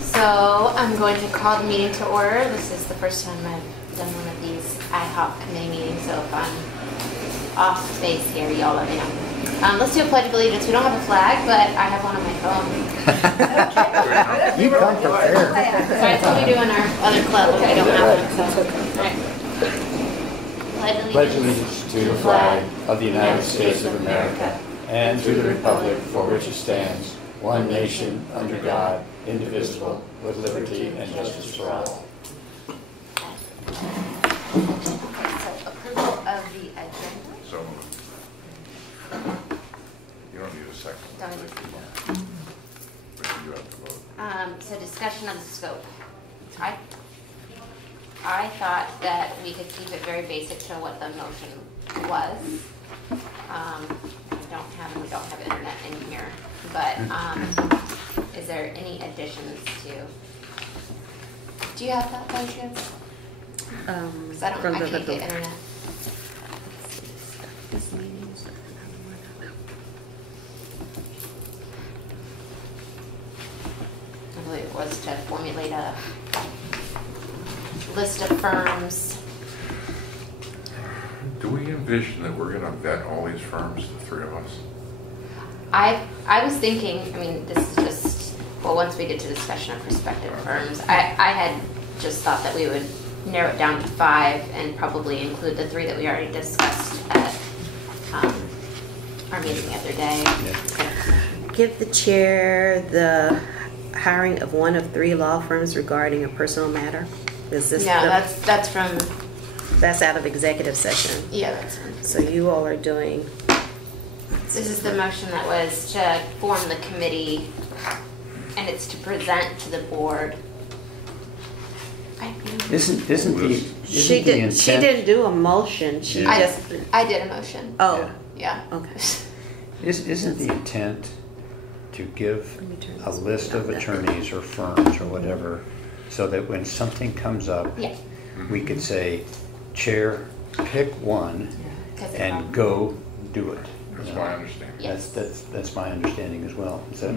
So I'm going to call the meeting to order. This is the first time I've done one of these ad hoc committee meetings, so if I'm off space here, y'all let me know. Let's do a pledge of allegiance. We don't have a flag, but I have one on my phone. You come prepared. That's what we do in our other club if I don't have one. So. All right. Pledge allegiance to the flag of the United States of America and to the republic for which it stands, one nation, under God, indivisible, with liberty and justice for all. Approval of the agenda. So moved. You don't need a second. Don't need a second. But you have to vote. So discussion of the scope. I thought that we could keep it very basic to what the motion was. We don't have internet in here, but is there any additions to? Do you have that by chance? Because I can't get internet. I believe it was to formulate a list of firms. Do we envision that we're going to vet all these firms, the three of us? I was thinking, I mean, this is just, well, once we get to discussion of prospective firms, I had just thought that we would narrow it down to 5 and probably include the 3 that we already discussed at our meeting the other day. Yeah. Give the chair the hiring of one of 3 law firms regarding a personal matter. Is this that's from... That's out of executive session. Yeah, that's from... So you all are doing... This is the motion that was to form the committee, and it's to present to the board. Isn't the She didn't do a motion. I did a motion. Oh. Yeah. Okay. Isn't the intent to give a list of attorneys or firms or whatever, so that when something comes up, yeah, we could say, Chair, pick one and go do it. That's my understanding. Yes. That's my understanding as well. Is that?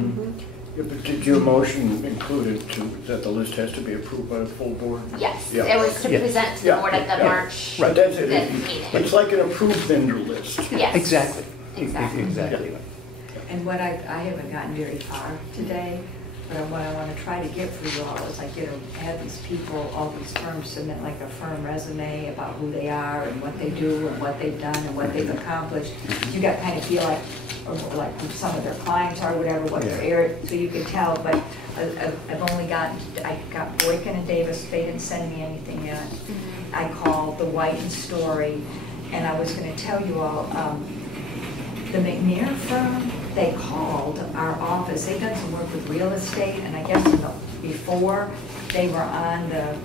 Yeah, but did your motion include that the list has to be approved by the full board? Yes, Yeah. it was to present to the board at the March Right. That's it. meeting. It's like an approved vendor list. Yes. Exactly. Exactly. Exactly. And what I haven't gotten very far today, but what I want to try to get for you all is have these people, all these firms submit like a firm resume about who they are and what they do and what they've done and what they've accomplished. You got kind of feel or like who some of their clients are, whatever, what their area, so you can tell. But I've only I got Boykin and Davis. They didn't send me anything yet. I called the White and Story, and I was going to tell you all, the McNair firm, they called our office. They've done some work with real estate, and I guess before they were on the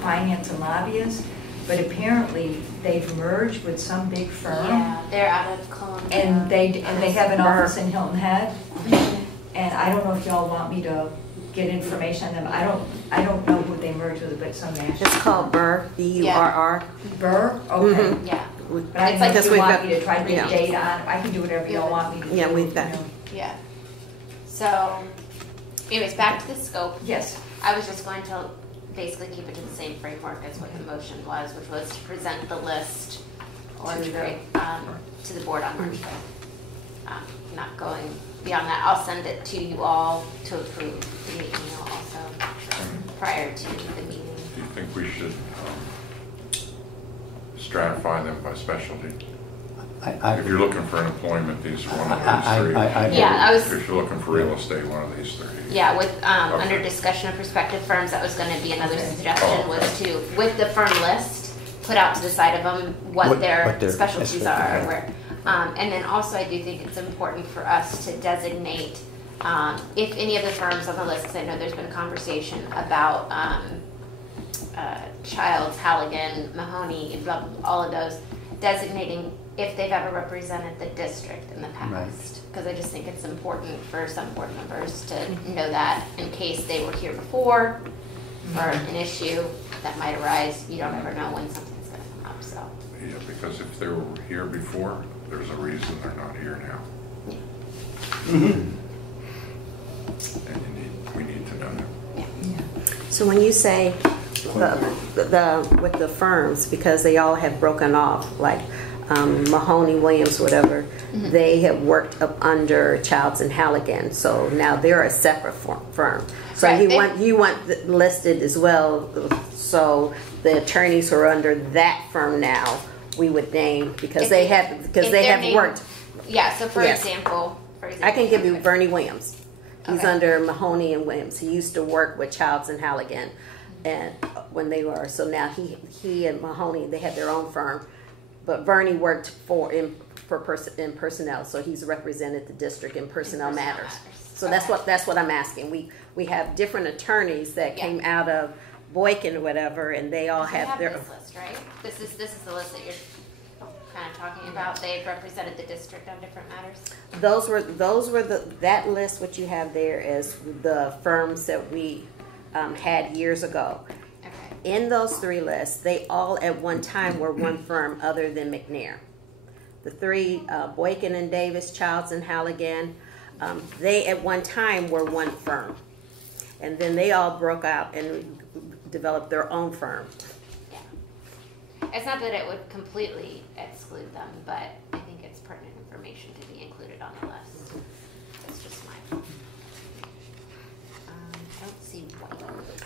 finance and lobbyists, but apparently they've merged with some big firm. Yeah, they're out of Columbia. And they have an office in Hilton Head. And I don't know if y'all want me to get information on them. I don't know who they merged with, but some national. It's called Burr, B-U-R-R. Burr? Okay. Yeah. But I don't know if you want me to try to get data on it. I can do whatever y'all want me to do. Yeah, we've got. Yeah. So, anyways, back to the scope. Yes. I was just going to basically keep it to the same framework as what the motion was, which was to present the list or to the board on March 5th. Not going beyond that. I'll send it to you all to approve the email also prior to the meeting. Do you think we should stratify them by specialty? If you're looking for employment, these are one of these 3. Yeah, if you're looking for real estate, one of these 3. Yeah, with under discussion of prospective firms, that was going to be another suggestion, was to, with the firm list, put out to the side of them what their specialties are. Where, and then also I do think it's important for us to designate if any of the firms on the list, because I know there's been conversation about Childs, Halligan, Mahoney, blah, all of those, designating if they've ever represented the district in the past. Because I just think it's important for some board members to know that in case they were here before or an issue that might arise. You don't ever know when something's going to come up. So. Yeah, because if they were here before, there's a reason they're not here now. Yeah. And we So when you say with the firms, because they all have broken off, like Mahoney, Williams, whatever, they have worked up under Childs and Halligan. So now they're a separate firm. So Right. you want listed as well. So the attorneys who are under that firm now, we would name because they have worked. Yeah. So for Yes. example, I can give you Bernie Williams. He's Okay. under Mahoney and Williams. He used to work with Childs and Halligan, and when they were now he and Mahoney, they had their own firm, but Bernie worked in personnel, so he's represented the district in personnel matters. So Okay. that's what I'm asking. We have different attorneys that came out of Boykin or whatever, and they all You have their. this list, right? This is the list that you're kind of talking about. They've represented the district on different matters. Those were that list. What you have there is the firms that we had years ago. Okay. In those three lists, they all at one time were one firm other than McNair. The three, Boykin and Davis, Childs and Halligan, they at one time were one firm. And then they all broke out and developed their own firm. Yeah. It's not that it would completely exclude them, but I think it's pertinent information to be included on the list. That's just my. I don't see why.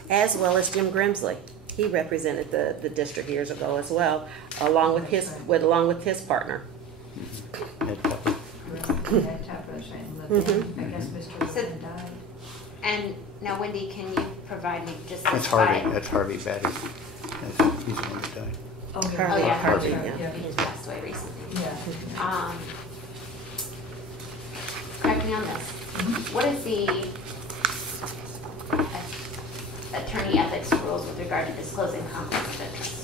As well as Jim Grimsley. He represented the district years ago as well, along with his partner. That type of thing. I guess Mr. Wilson died. And now, Wendy, can you provide me just the That's Harvey. That's Harvey Batty. He's the one that died. Oh, Oh, yeah, Harvey, Harvey. yeah. He just passed away recently. Yeah. Correct me on this. What is the attorney ethics rules with regard to disclosing conflicts of interest?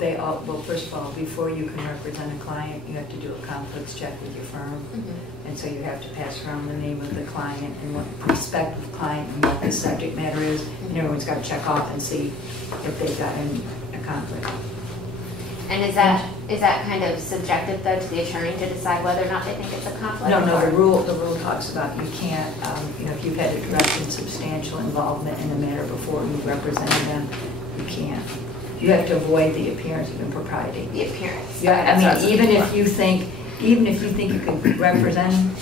Well, first of all, before you can represent a client, you have to do a conflicts check with your firm. And so you have to pass around the name of the client and what prospective client and what the subject matter is. And everyone's got to check off and see if they've got a conflict. And is that kind of subjective though to the attorney to decide whether or not they think it's a conflict? No, or- the rule talks about you can't, if you've had a direct and substantial involvement in the matter before you represented them, you can't. You have to avoid the appearance of impropriety. The appearance. Yeah, Okay, that's what I I was mean, looking even for. if you think you can represent them,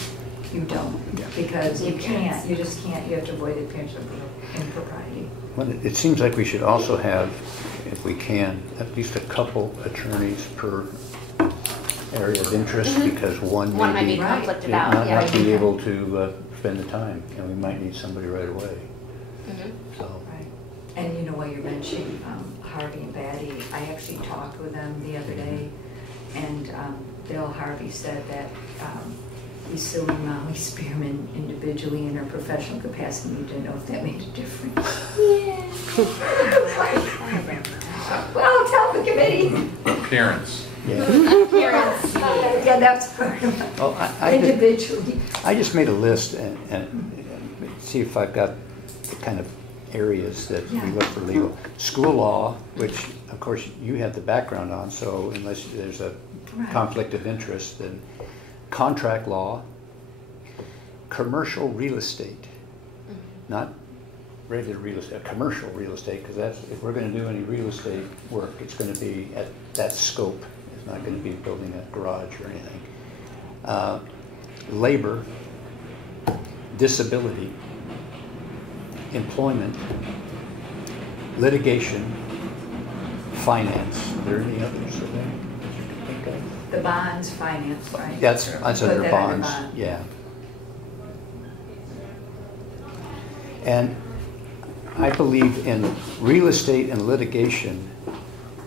you don't, because The you appearance. can't, you just can't, you have to avoid the appearance of impropriety. Well, it seems like we should also have, if we can, at least a couple attorneys per area of interest, because one might be Right. conflicted out. not Yeah. be able to spend the time, and we might need somebody right away. Mhm. So, Right. And while you're mentioning Harvey and Batty, I actually talked with them the other day, and Bill Harvey said that he's suing Molly Spearman individually in her professional capacity. He didn't know if that made a difference. Well, tell the committee. Appearance. yeah. Appearance. Yeah, that's part of it. Well, I Individually. just made a list and see if I've got the kind of areas that we look for legal. School law, which of course you have the background on, so unless there's a Right. conflict of interest, then contract law, commercial real estate, not regular real estate, commercial real estate, because that's, if we're going to do any real estate work, it's going to be at that scope. It's not going to be building a garage or anything. Labor, disability, employment, litigation, finance. Are there any others that you can think of? The bonds, finance, right? That's Put under that bonds, bond. yeah. And I believe in real estate and litigation,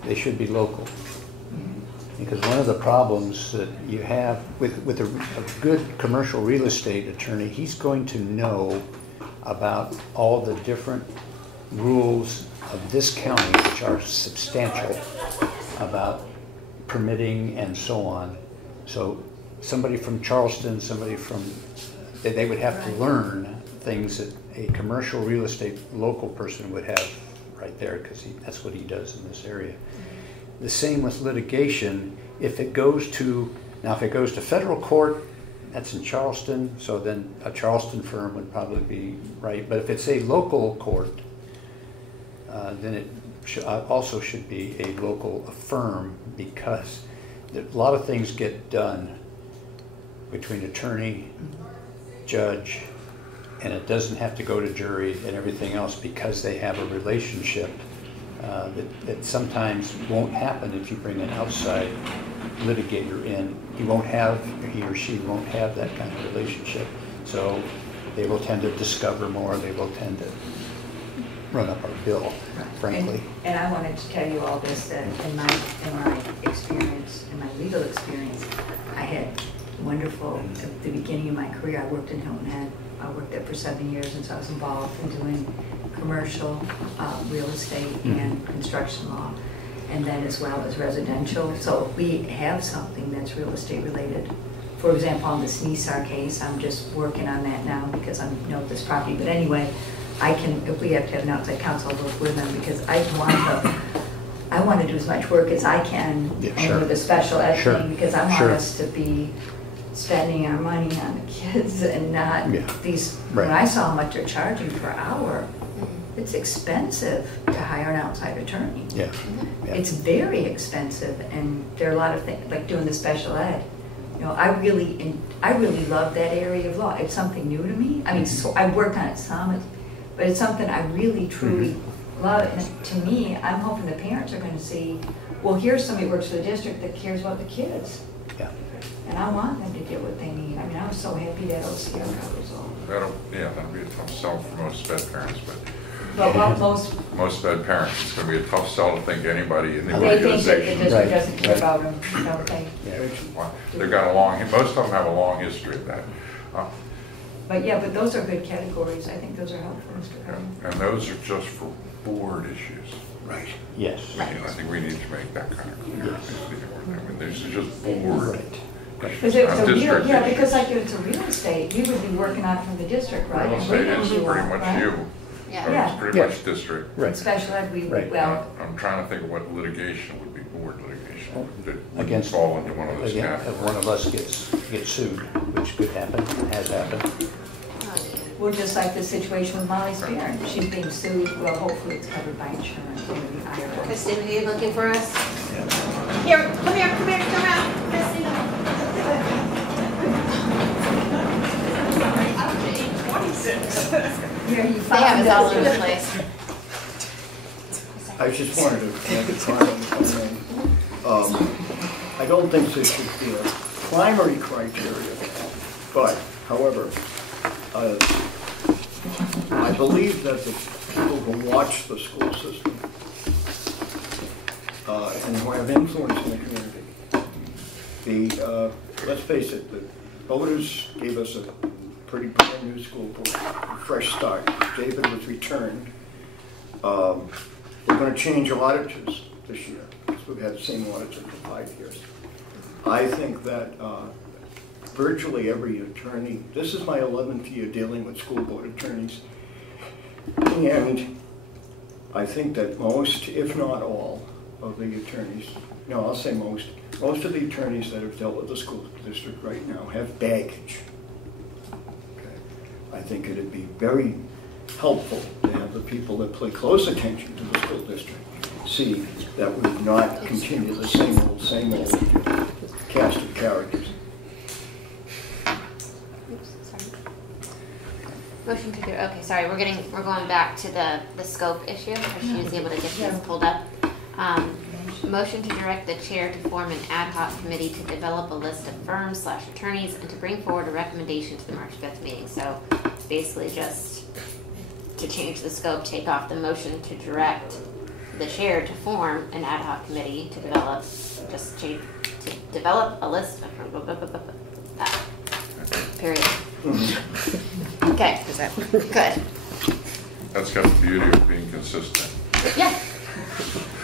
they should be local. Because one of the problems that you have with a good commercial real estate attorney, he's going to know about all the different rules of this county, which are substantial, about permitting and so on. So somebody from Charleston, they would have to learn things that a commercial real estate local person would have right there, because that's what he does in this area. The same with litigation. If it goes to federal court, that's in Charleston, so then a Charleston firm would probably be right. But if it's a local court, then it also should be a local firm, because a lot of things get done between attorney, judge, and it doesn't have to go to jury and everything else because they have a relationship that sometimes won't happen if you bring an outside litigator in. He or she won't have that kind of relationship. So they will tend to discover more, they will tend to run up our bill, frankly. And I wanted to tell you all this, that in my experience, in my legal experience, I had wonderful, at the beginning of my career, I worked in Hilton Head. I worked there for 7 years, and so I was involved in doing commercial, real estate, and construction law, and then as well as residential. So if we have something that's real estate related, for example, on this Nisar case, I'm just working on that now because I know this property. But anyway, I can, if we have to have an outside counsel, I'll work with them, because I want to do as much work as I can, and with a special ed thing, because I want us to be spending our money on the kids and not these. When I saw how much they're charging per hour, it's expensive to hire an outside attorney. It's very expensive, and there are a lot of things like doing the special ed. You know, I really love that area of law. It's something new to me. I mean, so I worked on it some, but it's something I really truly love. And to me, I'm hoping the parents are going to see, well, here's somebody who works for the district that cares about the kids. And I want them to get what they need. I mean, I was so happy that OCR got resolved. That'll be a tough sell for most sped parents, but most sped parents, it's going to be a tough sell to think anybody in the they organization. think that the district doesn't care about them, don't they? They've got most of them have a long history of that. But those are good categories. I think those are helpful, Mr. Crum. And those are just for board issues. Right. Yes. I think we need to make that kind of clear. I mean, this is just board. Because because like if it's a real estate, you would be working on it from the district, right? Real estate is pretty much you. It's pretty much district. Right. Special ed, I'm trying to think of what litigation would be board litigation. That would Against, fall into one of those categories. If one of us gets sued, which could happen, has happened. Well, just like the situation with Molly Spear. She's being sued. Well, hopefully it's covered by insurance or the IRS. Christina, are you looking for us? Here, come around. Christina. Here, you They have us all over the place. I just wanted to make a comment. I don't think this should be a primary criteria, but however, I believe that the people who watch the school system and who have influence in the community, let's face it, the voters gave us a pretty brand new school board, a fresh start. David was returned. We're going to change auditors this year, because we've had the same auditor for 5 years. I think that virtually every attorney, this is my 11th year dealing with school board attorneys, and I think that most, if not all, of the attorneys, no, I'll say most of the attorneys that have dealt with the school district right now have baggage. Okay. I think it'd be very helpful to have the people that pay close attention to the school district see that we would not continue the same old cast of characters. Motion to do. Okay, sorry. We're going back to the scope issue. If she was able to get this pulled up. Motion to direct the chair to form an ad hoc committee to develop a list of firms/attorneys and to bring forward a recommendation to the March 5th meeting. So basically just to change the scope, take off the motion to direct the chair to form an ad hoc committee to develop, a list of period. Okay, is that good? That's got the beauty of being consistent. Yeah.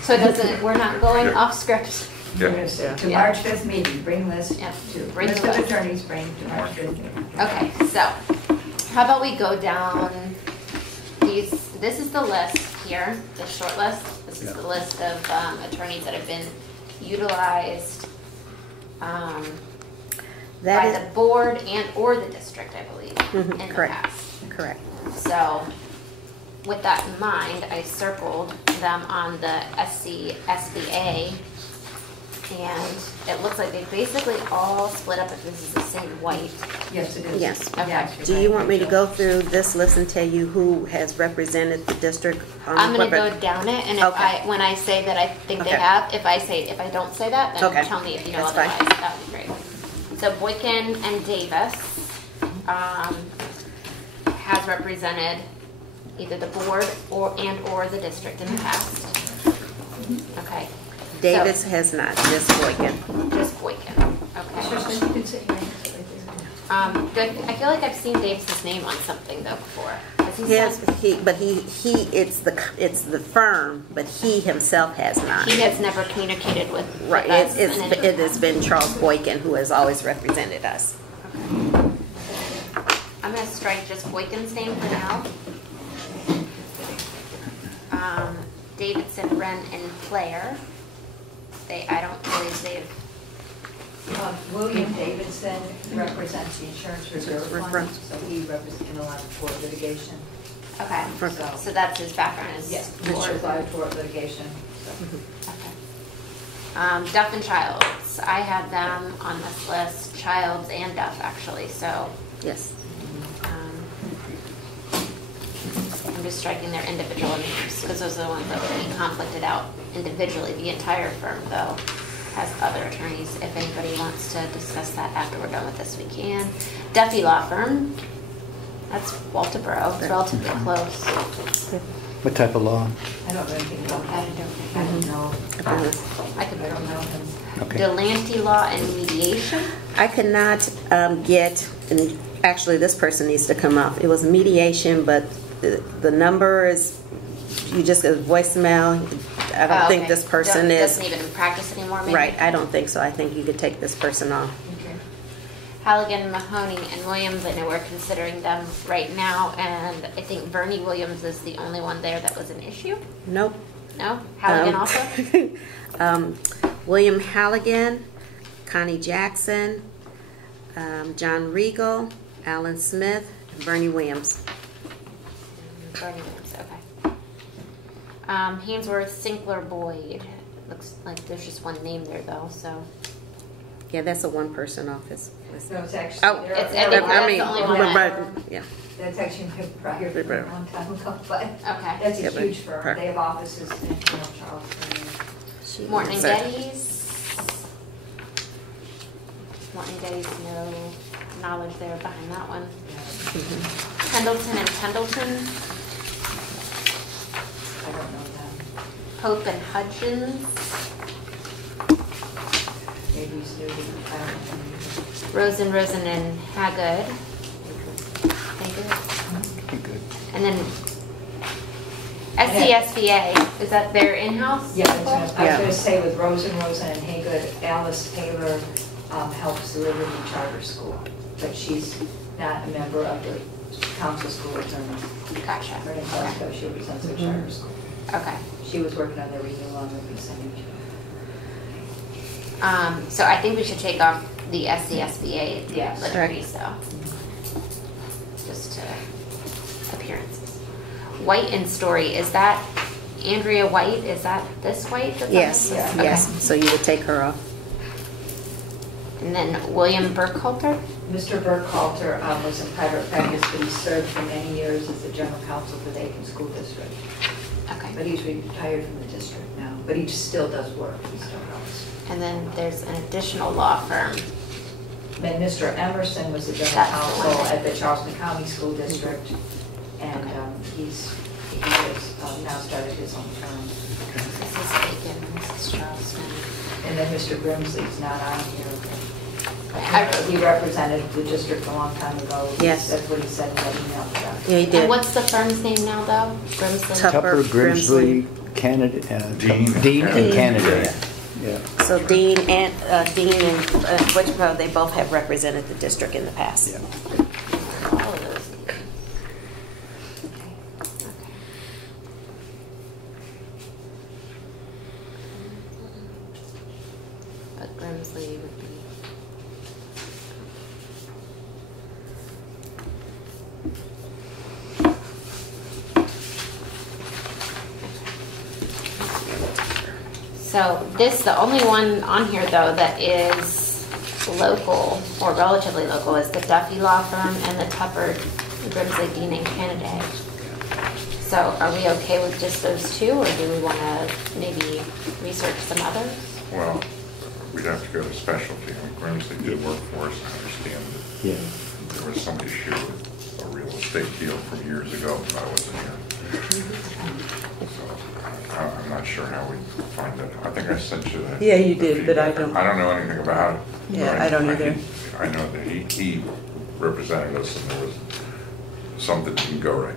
So it doesn't, we're not going off script. Yeah. To March 5th meeting, bring list to Bring list the of list. attorneys, bring to March 5th meeting. Okay, so how about we go down these, this is the list here, the short list. This is the list of attorneys that have been utilized by the board and or the district, I believe, in the past. Correct. So with that in mind, I circled them on the SCSBA, and it looks like they basically all split up if this is the same white. Yes, it is. Yes. Okay. Yes, you're Do right. you want me to go through this list and tell you who has represented the district? On I'm gonna corporate- go down it, and if Okay. when I say that I think they Okay. have, if I don't say that, then Okay. tell me if you know That's otherwise. fine. That would be great. So Boykin and Davis has represented either the board or the district in the past. Okay. Davis has not, just Boykin. Just Boykin. Mr. Okay. Smith, you can sit here. Good. I feel like I've seen Davis's name on something though before. Has he Yes, said- it's the firm, but he himself has not. He has never communicated with Right, us. it has been Charles Boykin who has always represented us. I'm gonna strike just Boykin's name for now. Davidson, Wren, and Claire. I don't believe they've. William Davidson represents the Insurance Reserve Fund, Right. so he represents in a lot of tort litigation. Okay. So- So that's his background is. Yes, board. a lot of tort litigation. So. Okay. Duff and Childs. I have them on this list, Childs and Duff actually. So Yes. I'm just striking their individual names because those are the ones that would be conflicted out individually. The entire firm though has other attorneys. If anybody wants to discuss that after we're done with this, we can. Duffy Law Firm. That's Walterboro. It's relatively close. What type of law? I don't know anything about I that. don't I don't know. I could I don't know him. Okay. Delante Law and Mediation. I could not get, and actually this person needs to come up. It was mediation, but the number is, you just get voicemail. I don't think Okay. this person is, Doesn't even practice anymore, maybe? right, I don't think so. I think you could take this person off. Okay. Halligan, Mahoney, and Williams, I know we're considering them right now, and I think Bernie Williams is the only one there that was an issue? Nope. No? Halligan also? William Halligan, Connie Jackson, John Regal, Alan Smith, and Bernie Williams. Bernie Williams, okay. Hainsworth, Sinkler, Boyd. Looks like there's just one name there though, so. Yeah, that's a one-person office. No, it's actually. Oh, they're- it's- they're- I think that's the only one that- right, yeah. That's actually my prior firm a long time ago, but Okay. that's Yeah, a but- huge firm. They have offices in Charleston. Morton and Sorry. Getty's. Morton and Getty's, no knowledge there behind that one. Pendleton and Pendleton. I don't know them. Pope and Hutchins. Maybe Snooty, I don't know. Rosen and Haggard. Haggard. Good. And then SCSBA, is that their in-house? Yeah, that's what I was Yeah. gonna say with Rosen and Haygood, Alice Taylor helps the Liberty Charter School, but she's not a member of the council school attorney. Gotcha. Right in Okay. Glasgow, she represents the charter school. Okay. She was working on the renewal on the percentage. So I think we should take off the SCSBA Yes. liberties though. Just to appearances. White and Story, is that Andrea White? Is that this White? That's on Yes, this? Yeah. yes. Okay. So you would take her off. And then William Burkhalter? Mr. Burkhalter was in private practice, but he served for many years as the general counsel for the Aiken School District. Okay. But he's retired from the district now, but he still does work, he still helps. And then there's an additional law firm. And Mr. Emerson was the general That's the counsel one. at the Charleston County School District, and Okay. he has now started his own firm. This is Aiken, this is Charleston. And then Mr. Grimsley's not on here. I- He represented the district a long time ago. Yes. That's what he said in that email to us. Yeah, he And did. what's the firm's name now though? Grimsley? Tupper, Grimsley, Canada, Dean. Dean and Canada. Yeah. So Dean and Whitchfield, they both have represented the district in the past. Yeah. All of those. Okay. Okay. But Grimsley would be. So this, the only one on here though that is local or relatively local is the Duffy Law Firm and the Tupper, Grimsley, Dean and Kennedy. So are we okay with just those two, or do we want to maybe research some others? Well, we'd have to go to specialty. I mean, Grimsley did work for us, I understand that Yeah. there was some issue with a real estate deal from years ago when I wasn't here. So I'm not sure how we find that. I think I sent you that. Yeah, you did, but I feedback. don't. I don't know anything about it. Yeah, But I don't either. I know that he represented us and there was something that didn't go right.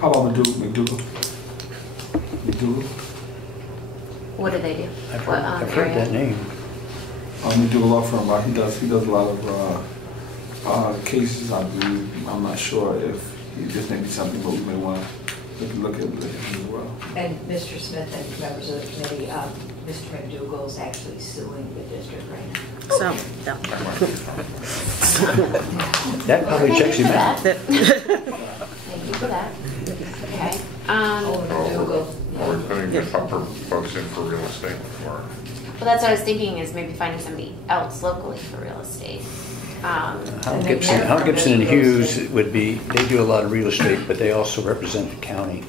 How about McDougal? McDougal? What do they do? I've What heard area? that name. McDougal Law Firm, he does a lot of cases, I believe. I'm not sure if this may be something, but we may want to look at it as well. And Mr. Smith and members of the committee, Mr. McDougal is actually suing the district right now. So, no. That might be fine. That probably checks him out. Thank you for that. Okay. Oh, McDougal. Or we're putting the Tupper folks in for real estate or. Well, that's what I was thinking, is maybe finding somebody else locally for real estate. Hal Gibson and Hughes would be, they do a lot of real estate, but they also represent the county.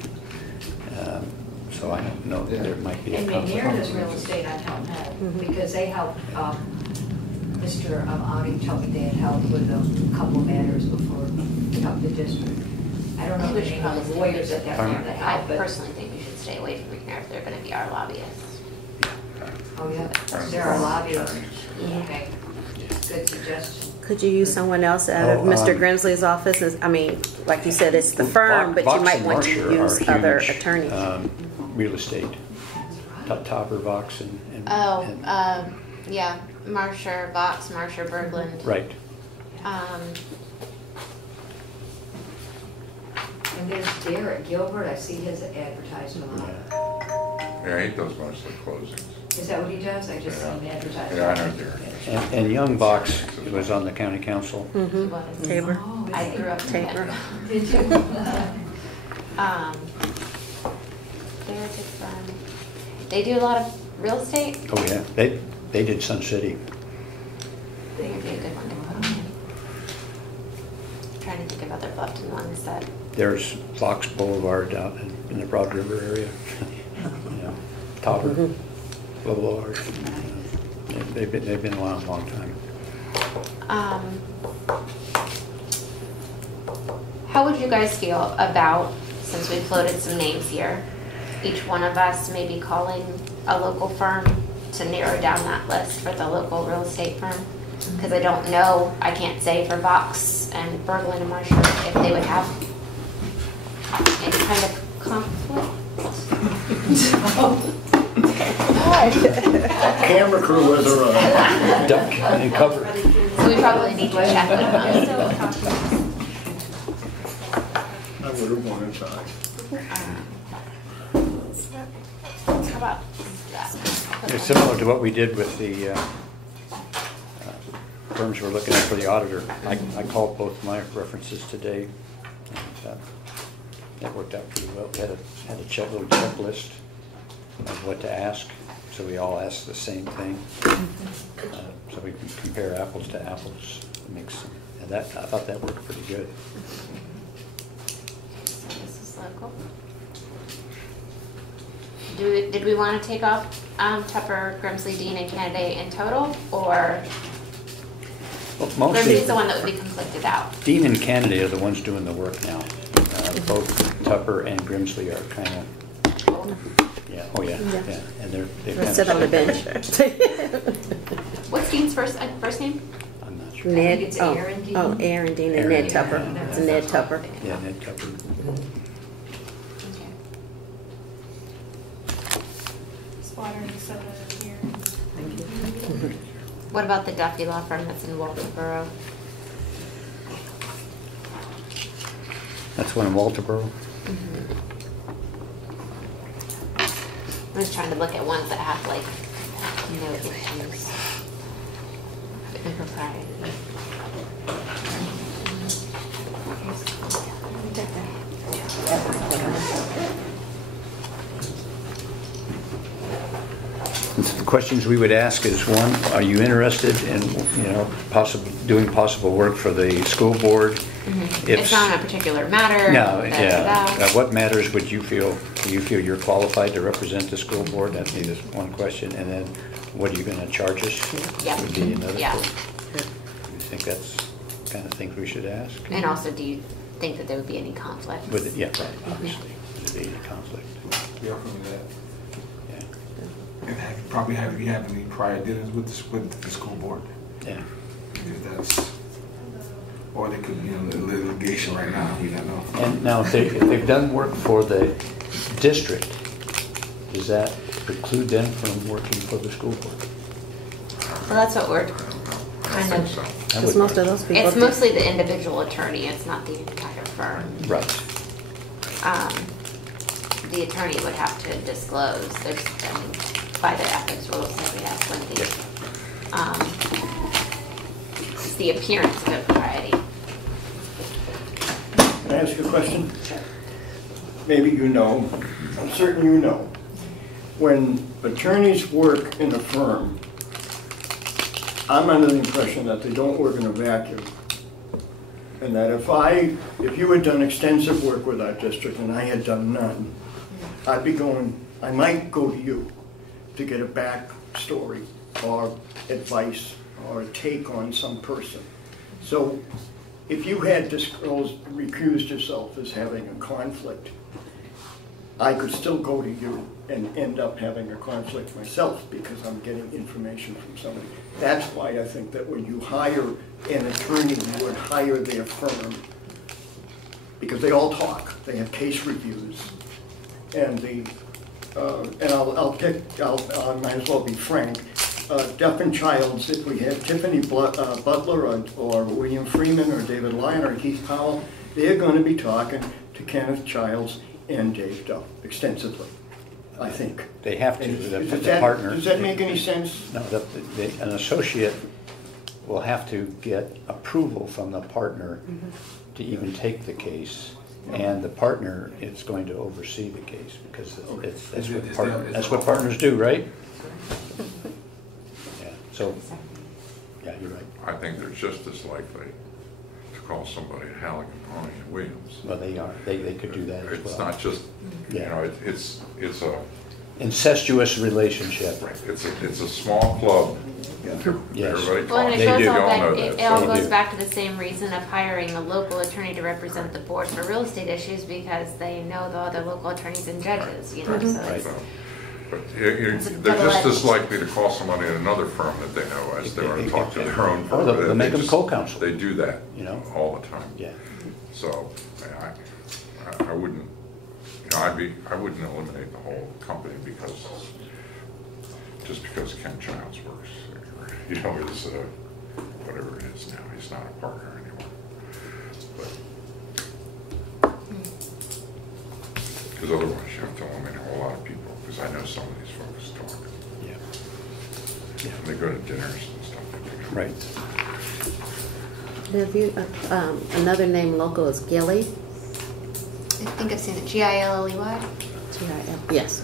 So I don't know that there might be a And conflict. McNair does real estate on Hilton Head, because they helped, Mr. Audi told me they had helped with a couple of matters before they helped the district. I don't know We the should name probably of the stay lawyers that away have from to I help, but, personally think we should stay away from McNair if they're gonna be our lobbyists. oh yeah, there are lobbyists. Okay, good suggestion. Could you use someone else out of Oh, Mr. Grimsley's office? I mean, like you said, it's the firm, but you Vox might and want to Marsher use are other huge, attorneys. Real estate. Topper, Vox, and. Oh, and- yeah, Marsher, Vox, Marsher, Berglund. Right. And there's Derek Gilbert, I see his advertised a lot. Yeah, he does mostly closings. Is that what he does? I just saw him advertised. Yeah, I know Derek. And Young Vox was on the county council. He was. Tabor. Oh, is I he? grew up in Tabor. it. Did you? They're a good firm. They do a lot of real estate. Oh, yeah. They did Sun City. They would be a good one to put on. Trying to think of other Bluffton ones that. There's Fox Boulevard out in the Broad River area. You know, Topper, Boulevard. They've been around a long time. How would you guys feel about, since we floated some names here, each one of us maybe calling a local firm to narrow down that list for the local real estate firm? Because I don't know, I can't say for Vox and Berglund and Marsher if they would have any kind of conflict. Camera crew was around. Duck and cover. So we probably need to check with them. I would have wanted to. How about that? It's similar to what we did with the firms we're looking at for the auditor. I called both my references today. And, that worked out pretty well. Had a little checklist of what to ask, so we all asked the same thing. So we can compare apples to apples. And I thought that worked pretty good. So this is local. Did we want to take off Tupper, Grimsley, Dean, and Kennedy in total, or Well, Grimsley's the one that would be conflicted out? Dean and Kennedy are the ones doing the work now. Both Tupper and Grimsley are kind of, yeah, oh yeah, yeah. And they've Let's sit on the bench. What's Dean's first name? I'm not sure. Ned, it's oh, Aaron Dean. oh, Aaron Dean and Aaron Ned Dean. Tupper. It's Ned Tupper. Yeah, Ned Tupper. Okay. Splatter and soda here. What about the Duffy Law Firm that's in Walterboro? That's one in Walterboro. I'm just trying to look at ones that have like no issues. Impropriety. the questions we would ask is, one, are you interested in, doing possible work for the school board? It's not on a particular matter. No, yeah. What matters would you feel, do you feel you're qualified to represent the school board? That'd be this one question. And then, what are you gonna charge us? Yeah. Would be another. Yeah. You think that's the kind of things we should ask? And also, do you think that there would be any conflict? With it, yeah, right, obviously. Would there be any conflict? Yeah, from that. Yeah. And probably have you have any prior dealings with the school board? Yeah. Because that's, or they could be in litigation right now. We don't know. And now, if they've done work for the district, does that preclude them from working for the school board? Well, that's what we're I kind think of. so. Because most of those people. It's mostly the individual attorney. It's not the entire firm. Right. The attorney would have to disclose. There's by the ethics rules that we have plenty. It's the appearance of impropriety. Can I ask you a question? Maybe you know, I'm certain you know. When attorneys work in a firm, I'm under the impression that they don't work in a vacuum. And that if you had done extensive work with our district and I had done none, I might go to you to get a backstory or advice or a take on some person. So if you had recused yourself as having a conflict, I could still go to you and end up having a conflict myself because I'm getting information from somebody. That's why I think that when you hire an attorney, you would hire their firm, because they all talk. They have case reviews, and I might as well be frank. Deaf and Childs, if we had Tiffany Butler or William Freeman or David Lyon or Keith Powell, they're going to be talking to Kenneth Childs and Dave Duff extensively, I think. They have to. The partner. Does that make any sense? No, an associate will have to get approval from the partner to even take the case. And the partner is going to oversee the case because that's what partners do, right? Yeah. So, yeah, you're right. I think they're just as likely to call somebody Halligan, Pony, and Williams. Well, they are. They could do that as well. It's not just, it's a incestuous relationship. Right. It's a small club. Yes. Everybody Well, and talks. it shows do. all that, know it that. all They goes do. back to the same reason of hiring a local attorney to represent the board for real estate issues, because they know the other local attorneys and judges, so Right. it's. But It's a they're just as double-edged. likely to call somebody at another firm that they know as they are to talk to their own Or firm. they'll make them just- co-counsel. They do that, all the time. Yeah. So I wouldn't, I wouldn't eliminate the whole company just because Ken Childs works, is whatever it is now. He's not a partner anymore. Because otherwise you have to eliminate a whole lot of people, because I know some of these folks talk. Yeah. And they go to dinners and stuff. Right. Have you, another name local is Gilly? I think I've seen it, Gilley. G-I-L. Yes.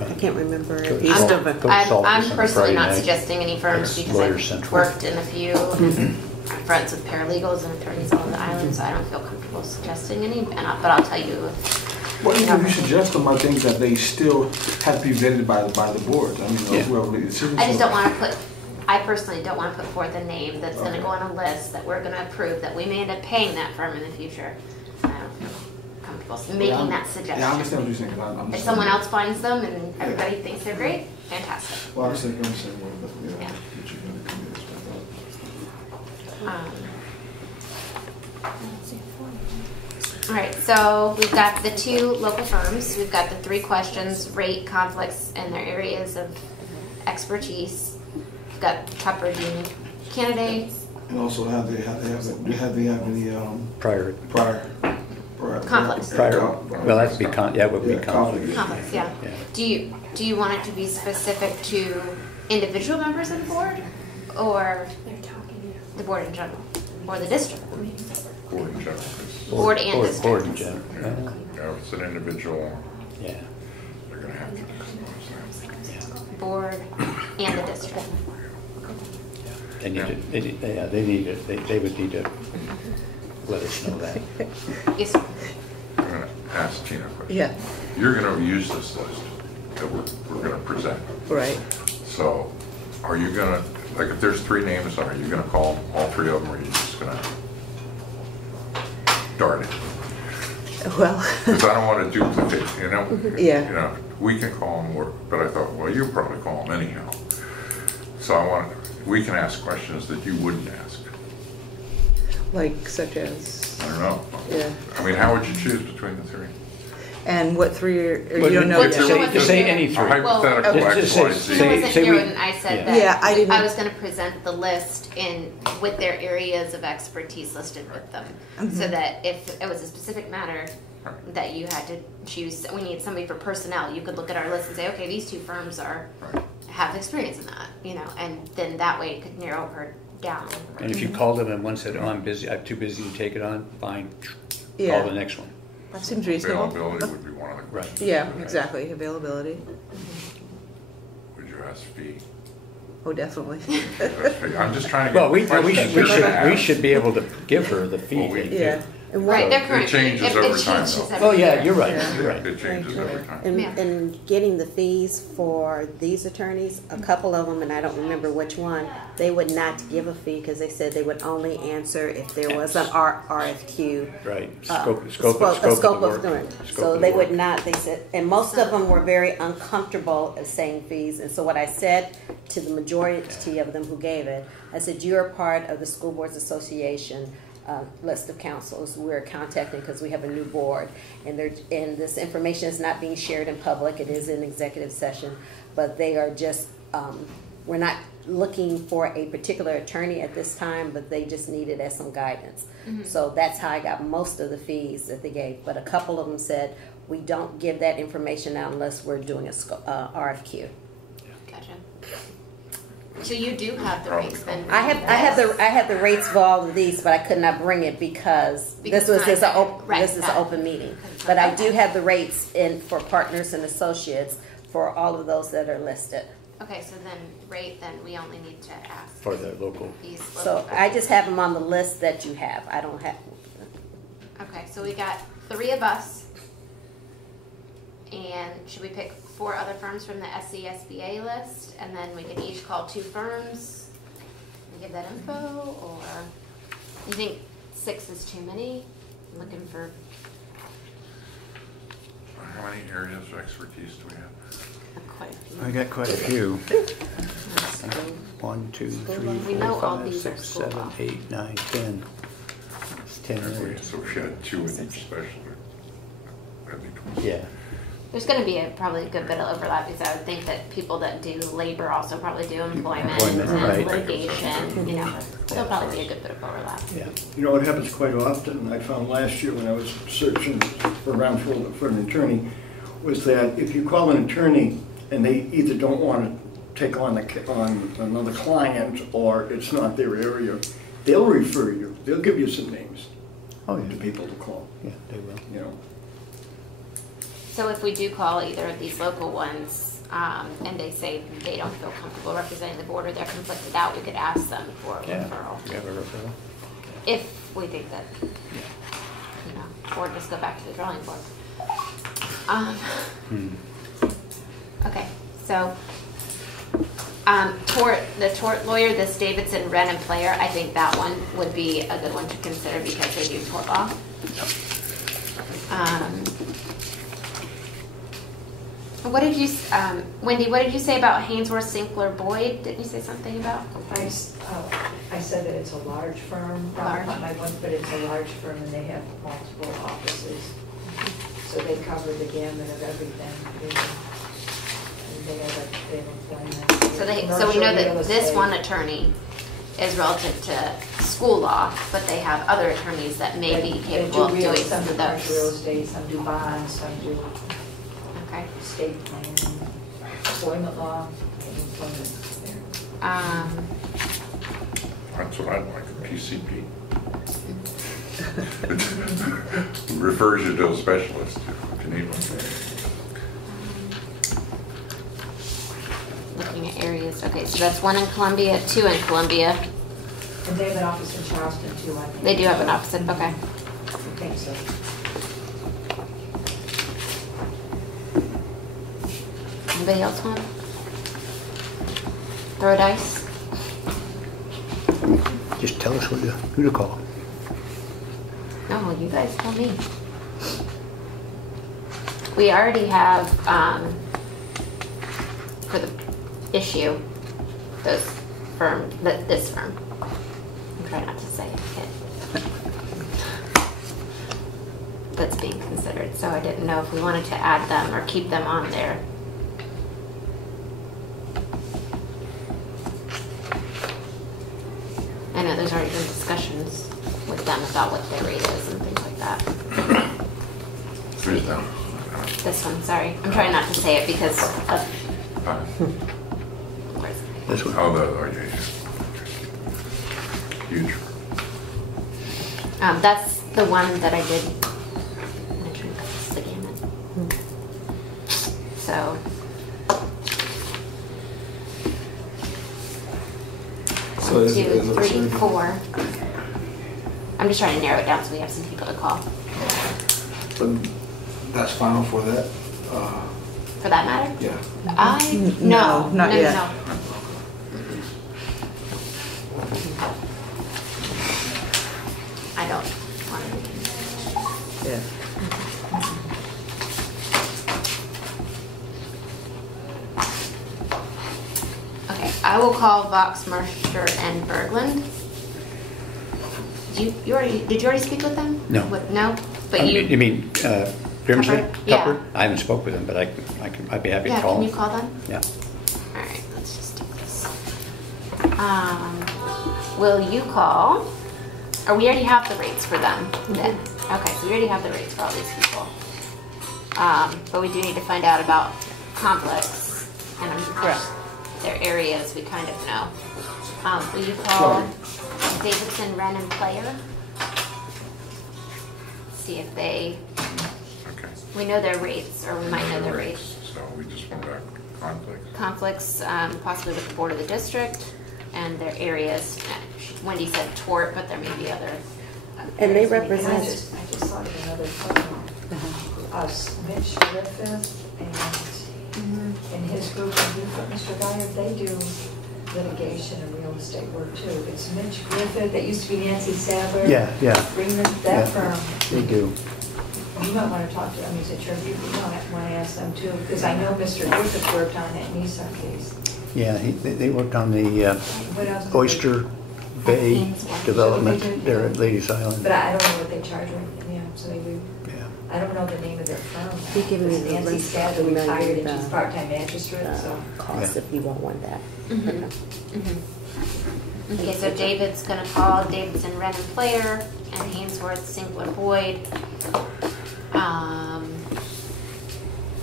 I can't remember. Coach East Salt. of Coach I'm Salt was on personally Friday not night. suggesting any firms because Lawyers I've Central. worked in a few. I'm friends with paralegals and attorneys all on the island, so I don't feel comfortable suggesting any, but I'll tell you. Well, even if you suggest them, I think that they still have to be vetted by the board. I mean, whoever the decisions. I just don't want to I personally don't want to put forth a name that's going to go on a list that we're going to approve, that we may end up paying that firm in the future. I don't feel comfortable making that suggestion. Yeah, I understand what you're saying. I'm If someone else finds them and everybody thinks they're great, fantastic. Well, I was thinking the same way, but Yeah. that you're gonna commit this, All right, so we've got the two local firms. We've got the 3 questions, rate, conflicts, and their areas of expertise. We've got top reviewing candidates. and also have they have any Prior. Conflicts. Well, that'd be would be conflict. Conflicts, yeah. Yeah. Do you want it to be specific to individual members of the board, or the board in general, or the district? Board in general. Board and district. Board in general. Yeah, if it's an individual, Yeah. they're gonna have to disclose that. Board and the district. They need to, they need to, they would need to let us know that. Yes, sir. I'm gonna ask Tina a question. Yeah, You're gonna use this list that we're gonna present. right. So are you gonna, like if there's 3 names, are you gonna call all 3 of them, or are you just gonna dart it? Well, Because I don't want to duplicate, you know? Yeah. You know, we can call them, but I thought, well, you probably call them anyhow. So we can ask questions that you wouldn't ask. like such as, I don't know. yeah. I mean, how would you choose between the 3? And what 3 are, Well, you don't know if yet? there Just say any A 3. hypothetical Well, X, just Y, say- Z. She wasn't say here we- when I said yeah. that. Yeah, I didn't- I was gonna present the list with their areas of expertise listed with them. So that if it was a specific matter that you had to choose, we need somebody for personnel, you could look at our list and say, okay, these 2 firms Right. have experience in that, you know, and then that way it could narrow her down. And if you called them and one said, oh, I'm busy, I'm too busy to take it on, fine, Yeah. call the next one. That seems reasonable. Availability would be one of the Right. questions. Yeah, exactly, availability. Would you ask fee? Oh, definitely. Ask fee. I'm just trying to get. Well, we questions you're gonna ask. should be able to give her the fee. Well, we- Yeah. And Right, what- their current. changes it over time, changes though. every Oh, yeah, year. you're right, Yeah. you're right. It changes every time. And, Yeah. and getting the fees for these attorneys, a couple of them, and I don't remember which one, they would not give a fee because they said they would only answer if there was an RFQ. Right, a scope of the work. doing. Scope So of they the would work. not, they said, and most of them were very uncomfortable at saying fees. And so what I said to the majority of them who gave it, I said, you're a part of the School Boards Association list of councils we're contacting because we have a new board. And this information is not being shared in public. It is in executive session. But they are just, we're not looking for a particular attorney at this time, but they just needed as some guidance. So that's how I got most of the fees that they gave. But a couple of them said, we don't give that information out unless we're doing a RFQ. Gotcha. So you do have the rates then? I have the rates for all of these, but I could not bring it because Because this it's not- is right, an got it. open meeting. But I do have the rates for partners and associates for all of those that are listed. Okay, so then we only need to ask. For the local. These So local- I just have them on the list that you have. I don't have. Okay, so we got 3 of us. And should we pick 4 other firms from the SCSBA list? And then we can each call 2 firms and give that info? Or you think 6 is too many? I'm looking for, How many areas of expertise do we have? quite a few. I got quite a few. 1, 2, 3, We know 4, all 5, these are 6, school 7, law. 8, 9, 10. It's 10 areas. So if you had 2 in each specialty, that'd be 20. Yeah. There's going to be probably a good bit of overlap because I would think that people that do labor also probably do employment Employment, and right. litigation. You know, there'll probably be a good bit of overlap. Yeah. You know, what happens quite often, I found last year when I was searching around for an attorney, was that if you call an attorney and they either don't want to take on another client or it's not their area, they'll refer you. They'll give you some names Oh, to yeah. people to call, Yeah, they will. you know. So if we do call either of these local ones and they say they don't feel comfortable representing the board or they're conflicted out, we could ask them for a Yeah. referral. You have a referral? If we think that, you know, or just go back to the drawing board. Okay, so the tort lawyer, this Davidson, Wren and Player, I think that one would be a good one to consider because they do tort law. What did you, Wendy, what did you say about Hainsworth, Sinkler, Boyd? Didn't you say something about? I said that it's a large firm, Large. not my one, but it's a large firm and they have multiple offices. So they cover the gamut of everything. And they have employment. So we commercial know real that this estate. one attorney is relative to school law, but they have other attorneys that may be They capable of do real, doing some some do of commercial real those. estate, some do bonds, some do Okay. estate planning, employment law, and employment there. That's what I'd like, a PCP. Refers you to a specialist if you need one. areas. Okay, so that's 1 in Columbia, 2 in Columbia. And they have an office in Charleston too, I think. They do have an office in, okay. I think so. Anybody else want? Throw a dice? Just tell us who to call. No, you guys tell me. We already have, for the issue, those this firm. I'm trying not to say it. That's being considered, so I didn't know if we wanted to add them or keep them on there. I know there's already been discussions with them about what their rate is and things like that. Who's them? This one, sorry. I'm trying not to say it because of. Where's it? This one. Oh, yeah. Huge. That's the one that I did. I'm gonna try and cut this the gamut. So. So 1, is 2, it 3, 4. I'm just trying to narrow it down so we have some people to call. But that's final for that? For that matter? Yeah. No, not yet. No. I don't want to. Yeah. Okay, I will call Vox, Mercer, and Berglund. Did you already speak with them? No. No? But You mean Grimsley? Tupper? Yeah. Tupper? I haven't spoke with him, but I'd be happy to Yeah, call can him. you call them? Yeah. All right, let's just do this. Will you call? Or we already have the rates for them then? Okay, so we already have the rates for all these people. But we do need to find out about conflicts and their areas we kind of know. Will you call Davidson, Wren, and Player? See if they, Okay. we know their rates, or we might know their rates. So we just want that conflict. Conflicts, possibly with the board of the district and their areas. Wendy said tort, but there may be other. And they areas we can represent- I just saw it in another program. Mitch Griffith and his group, and Mr. Geyer, they do litigation and real estate work too. It's Mitch Griffith, that used to be Nancy Saber. Yeah. Freeman, that Yeah. firm. They do. You might want to talk to them, is it true? You might want to ask them too, because I know Mr. Griffith worked on that Nissan case. Yeah, they worked on the What else? Oyster Bay Haynesville. development there at Ladies Island. But I don't know what they charge or anything, yeah, so maybe, Yeah. I don't know the name of their firm. You give me Because the Nancy list, Saber I'll email you retired and the, she's part-time magistrate, so. Cost if you want one back. Okay, so David's gonna call Davidson, Wren, and Player, and Hainsworth, Sinkler, Boyd.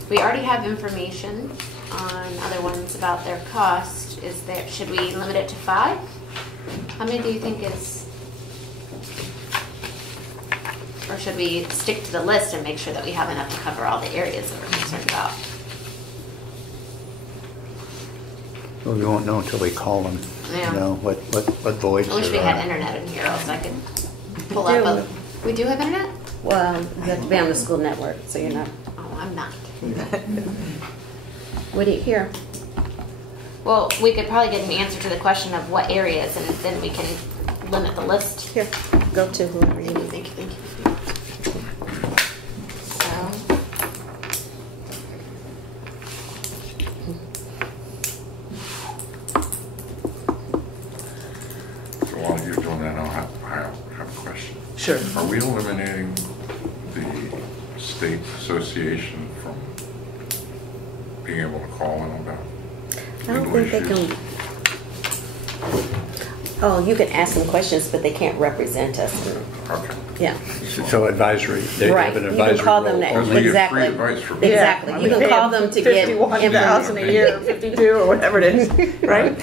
We already have information on other ones about their cost. Should we limit it to 5? How many do you think is? Or should we stick to the list and make sure that we have enough to cover all the areas that we're concerned about? Well, we won't know until we call them. Yeah. You know, what voids I wish we there had are. internet in here, else I could pull We up. do. We do have internet? Well, you have to be on the school network, so you're not. Oh, I'm not. What do you hear? Well, we could probably get an answer to the question of what areas, and then we can limit the list. Here, go to whoever you need. Thank you. So, While you're doing that, I have a question. Sure. Are we eliminating the state association from being able to call in about I don't legal think they issues? can. Oh, you can ask them questions, but they can't represent us. Okay. Yeah, So advisory, they right. have an You advisory can call them role that. Or only. we get Exactly. free advice from them. Exactly. You can call them to get 51,000 a year, 52 or whatever it is, right?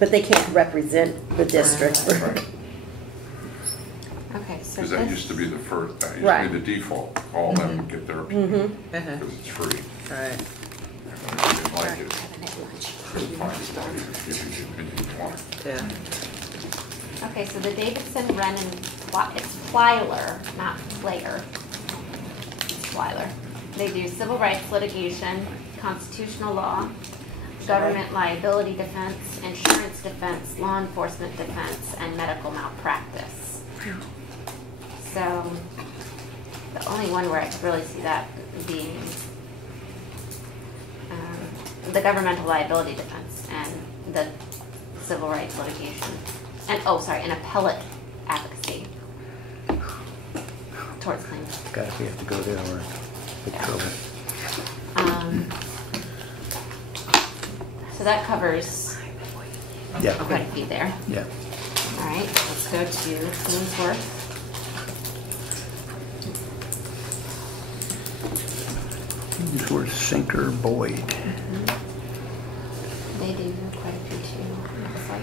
But they can't represent the district. Right. okay, so Because that this, used to be the first, that used Right. to be the default. Call them and get their opinion, Uh-huh. because it's free. Right. And when you get like it. Fine, if you want. Yeah. Okay, so the Davidson, Brennan, it's Plyler, not Player. It's Plyler. They do civil rights litigation, constitutional law, government liability defense, insurance defense, law enforcement defense, and medical malpractice. So the only one where I could really see that being the governmental liability defense and the civil rights litigation. And, and appellate advocacy towards claims. God, if we have to go there, we're in big trouble. So that covers Yeah. quite a few there. Yeah. All right, let's go to Ainsworth. Ainsworth, Sinker, Boyd. They do quite a few too, looks like.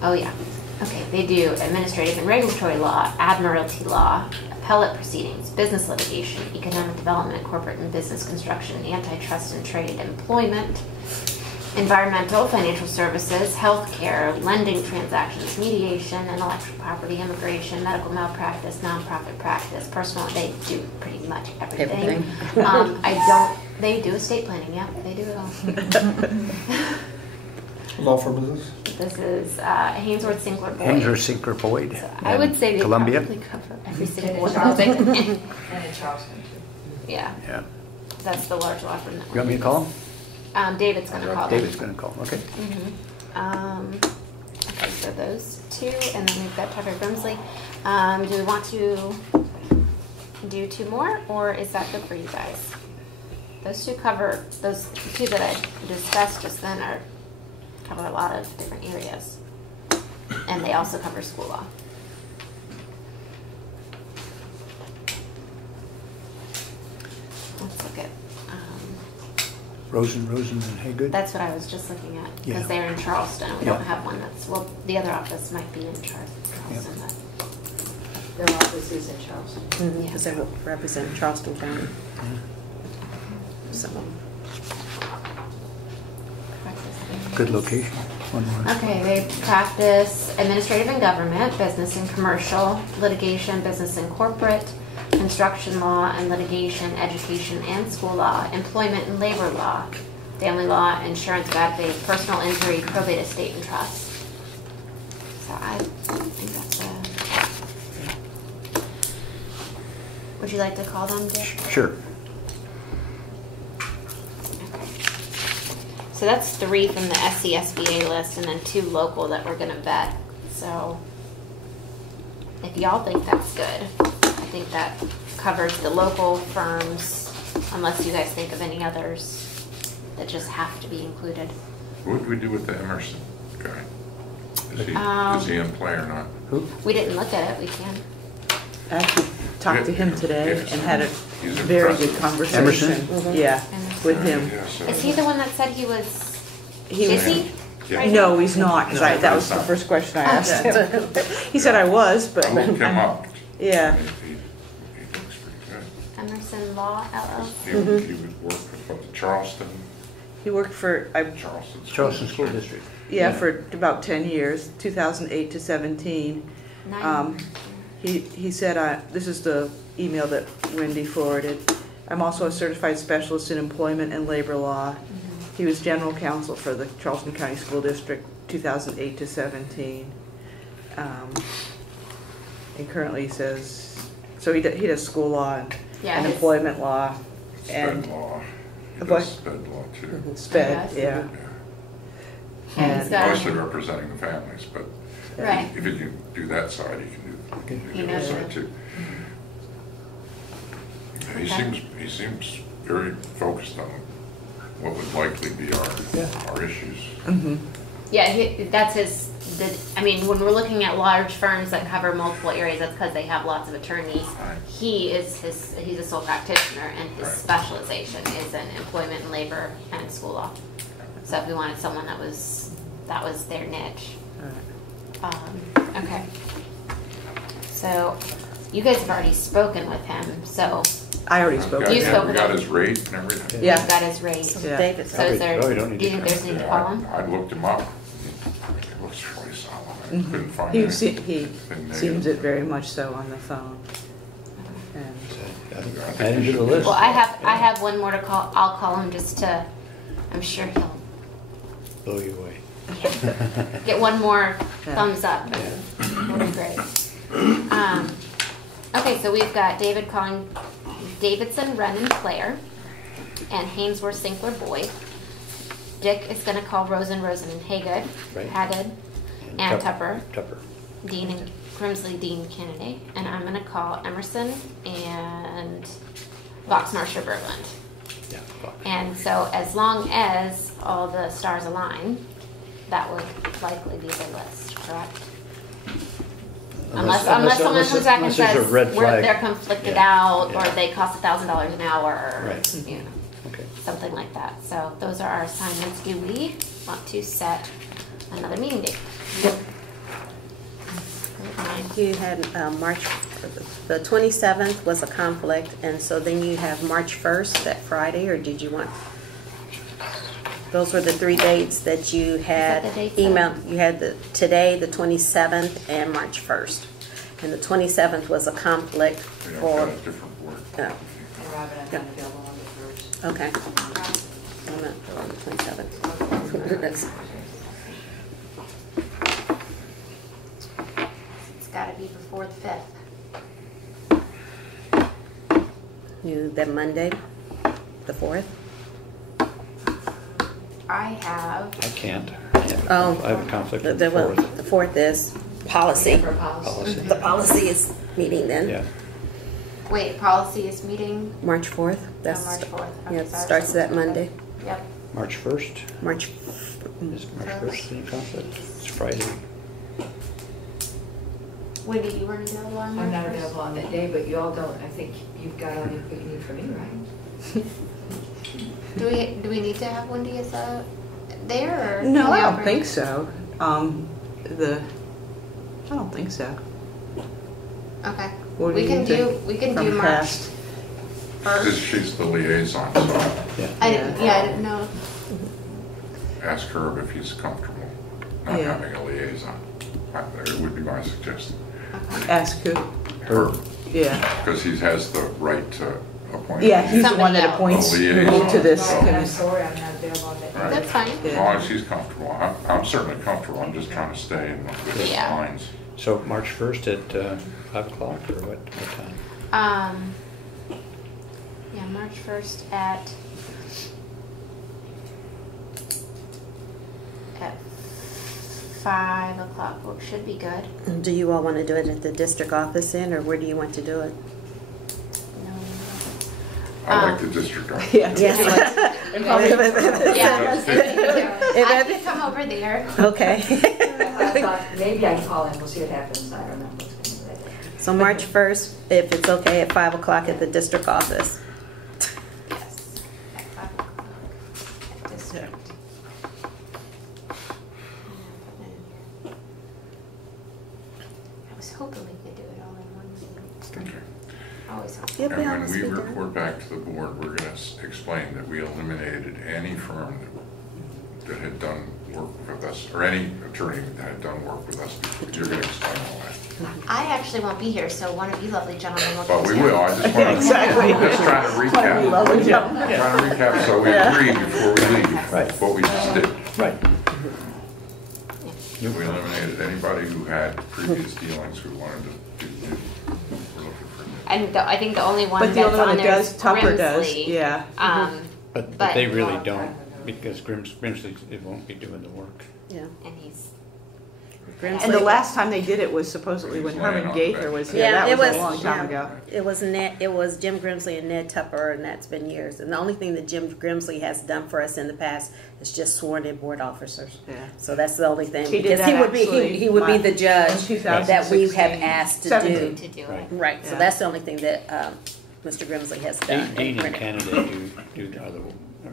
Oh yeah, okay, they do administrative and regulatory law, admiralty law, appellate proceedings, business litigation, economic development, corporate and business construction, antitrust and trade, employment, environmental, financial services, healthcare, lending transactions, mediation, intellectual property, immigration, medical malpractice, nonprofit practice, personal, they do pretty much everything. They do estate planning, yeah, they do it all. Law firm is this? This is Ainsworth, Sinclair, Boyd. Ainsworth, Sinker, Boyd. So I would say they Columbia. probably cover every single And one. Charleston. of them. And in Charleston too. Yeah, Yeah. that's the large law firm. You want me to call him? David's gonna call them. David's gonna call, okay. Okay, so those two, and then we've got Tucker Grimsley. Do we want to do two more, or is that good for you guys? Those two that I discussed just then cover a lot of different areas. And they also cover school law. Let's look at, Rosen and Haygood? that's what I was just looking at, Yeah. because they're in Charleston. We Yeah. don't have one the other office might be in Charleston, but Their office is in Charleston. Because they represent Charleston County. So, Good location. One more. okay, they practice administrative and government, business and commercial, litigation, business and corporate, construction law and litigation, education and school law, employment and labor law, family law, insurance, bad faith, personal injury, probate, estate, and trust. So I think that's would you like to call them, Dick? Sure. So that's 3 from the SCSBA list and then 2 local that we're gonna vet. So if y'all think that's good, I think that covers the local firms, unless you guys think of any others that just have to be included. What would we do with the Emerson guy? Is he in play or not? Who? We didn't look at it, we can. I actually talked to him today and had a He's very good impressive. conversation. Emerson? Yeah, with Yeah, him. so- Is he the one that said he was, He is was, he? Yeah. Right no, now? he's not, 'cause that was the first question I asked him. He said I was, but. I looked him up. Yeah. He looks pretty good. Emerson Law LLC? He would work for Charleston, He worked for, Charleston School District. yeah, for about 10 years, 2008 to 17. He said, this is the email that Wendy forwarded. I'm also a certified specialist in employment and labor law. He was general counsel for the Charleston County School District 2008 to 17. And currently he says, so he does school law and his- employment law and sped law. He What? does sped law too. sped, yeah. Yeah, he's And got- Mostly representing the families, but Right. if you can do that side, you can do the other side too. He seems very focused on what would likely be our issues. Yeah, that's his, when we're looking at large firms that cover multiple areas, that's because they have lots of attorneys. Right. He's a sole practitioner and his Right. specialization is in employment and labor and school law. So if we wanted someone that was their niche. Okay. So you guys have already spoken with him, so I already spoke Got with You him. spoke him. We with got him. his rate and everything. Yeah. you've got his rate. So Yeah. David, So is there, Probably don't need do you to think there's need to Yeah, call him? I looked him up. He looks really solid. I couldn't find He, anything. he seems it very much so on the phone. And Add him to the list. Well, I have one more to call. I'll call him just to, I'm sure he'll Blow you away. get one more Yeah. thumbs up. That'll be great. Okay, so we've got David calling Davidson, Rennan, Claire, and Hainsworth, Sinkler, Boyd. Dick is going to call Rosen, and Haygood, Right. Haggard, and Tupper, Tupper. Dean and Grimsley, Dean, Kennedy, and I'm going to call Emerson and Voxmarsher, Berglund. Yeah. Fox. And so as long as all the stars align, that would likely be the list, correct? Unless someone comes back and unless there's a says red flag. they're conflicted Yeah, out, or yeah. they cost $1,000 an hour, or Right. you know, Okay. something like that. So those are our assignments. Do we want to set another meeting date? you had March, the 27th was a conflict, and so then you have March 1st, that Friday, or did you want? Those were the 3 dates that you had the dates emailed. You had today, the 27th, and March 1st. And the 27th was a conflict We don't for, got a different board. oh, And Robin, I'm not available on the first. okay. I'm not on the 27th. That's- It's got to be before the 5th. that Monday, the 4th? I have. I can't. Oh. I have a conflict The with the well, fourth. the 4th is policy. For policy. Policy. The policy is meeting then. Yeah. Wait, policy is meeting March 4th. on March 4th. Okay, Yeah, it sorry. starts that Monday. Yep. March 1st. March. Is March 1st in conflict? It's Friday. Wendy, you weren't available on March I'm not 1st? available on that day, but you all don't, I think you've got all the input you need from me, right? Do we need to have Wendy as a there or? No, can we I don't operate- think so. I don't think so. Okay. What We do can you do think we can do from March past? Because 1st. she's the liaison, so Yeah. I didn't know. ask Herb if he's comfortable not Yeah. having a liaison. It would be my suggestion. Ask who? Herb, Yeah. because he has the right to appoint. Yeah, he's the Somebody one that else. appoints A me liaison. to this No, I'm committee. sorry, I'm not available on that day. Right. That's fine. As long as he's comfortable. I'm certainly comfortable. I'm just trying to stay in the Yeah. lines. So March 1st at 5 o'clock or what time? Yeah, March 1st at 5 o'clock, which should be good. Do you all want to do it at the district office then, or where do you want to do it? No. I like the district office. Yeah. Yes. Yeah. If I could come over there. Okay. I thought maybe I can call in, we'll see what happens, I don't know what's going to be that day. So March 1st, if it's okay, at 5 o'clock at the district office. Yes. At 5 o'clock at district. I was hoping we could do it all in one meeting. Okay. Always hope. Yep, And when almost we be done. report back to the board, we're going to explain that we eliminated any firm that had done work with us, or any attorney that had done work with us. You're going to explain all that. I actually won't be here, so one of you lovely gentlemen will. But we come will, down. I just want to, Exactly. I'm just trying to recap. Lovely job. Trying to recap so we agree before we leave, Right. what we just did. Right. We eliminated anybody who had previous dealings who wanted to do, we're looking for new. And I think the only one But the that's only one on that there does, is Tupper does, Grimsley. yeah. But they really Well, don't, because Grimsley, it won't be doing the work. Yeah. And he's, And the last time they did it was supposedly when Herman Gaither was here. Yeah, That it was a long time yeah. ago. It was Jim Grimsley and Ned Tupper, and that's been years. And the only thing that Jim Grimsley has done for us in the past is just sworn in board officers. Yeah. So that's the only thing. He did because that he would be actually he would be in the judge in 2016. that we have asked to 17. to do Right. it. Right. So Yeah. that's the only thing that Mr. Grimsley has done. Dean and Canada do the other Yeah.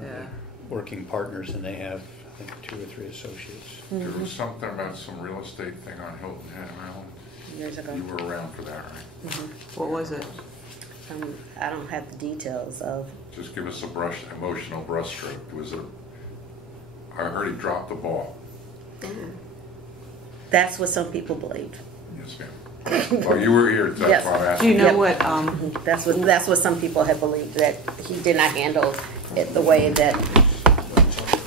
working partners, and they have, I think, 2 or 3 associates. There was something about some real estate thing on Hilton Head Island. years ago. You were around for that, right? What was it? I don't have the details of. Just give us a emotional brushstroke. I heard he dropped the ball. That's what some people believed. Yes, ma'am. Well, you were here, that's Yes. why I'm Do asking. you know Yep. what, That's what some people have believed, that he did not handle it the way that.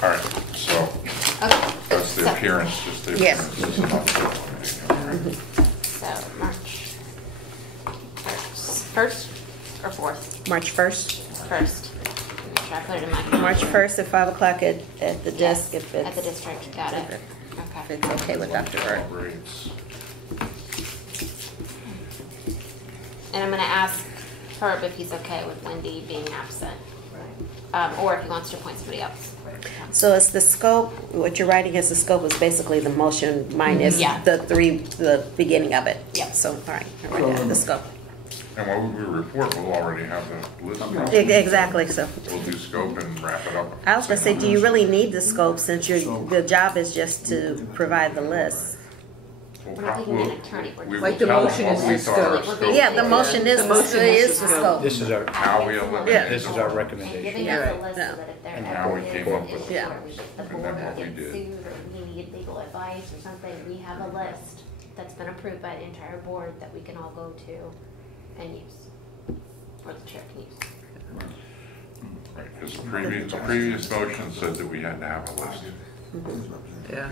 All right, so Okay. that's the So- appearance, just the Yes. appearance. This is not the real anything, all right? So March 1st or 4th? March 1st. 1st. Make sure I put it in my. March 1st at 5 o'clock at the Yes, desk if at the it's, district, got it. if Okay. it's okay with Dr. Bird. Grades. And I'm gonna ask Herb if he's okay with Wendy being absent. Or if he wants to appoint somebody else. So it's the scope, what you're writing as the scope is basically the motion minus Yeah. the beginning of it. Yeah. So, all right, I write down the scope. And when we report, we'll already have the list. Exactly, so. We'll do scope and wrap it up. I was gonna say, do you really need the scope since the job is just to provide the list? We're not even an attorney, we're We just. will Like the tell them motion what is we the thought our scope. scope Yeah, the was. motion is, The motion is is the the scope. This is our, How we Yeah. eliminate. this is our And recommendation. giving Yeah. us a list so Yeah. that if there And how we ever came is up an with issue it. Yeah. where the And board then what we gets did. sued or we need legal advice or something, we have a list that's been approved by the entire board that we can all go to and use, or the chair can use. Right, because the previous motion said that we had to have a list. yeah.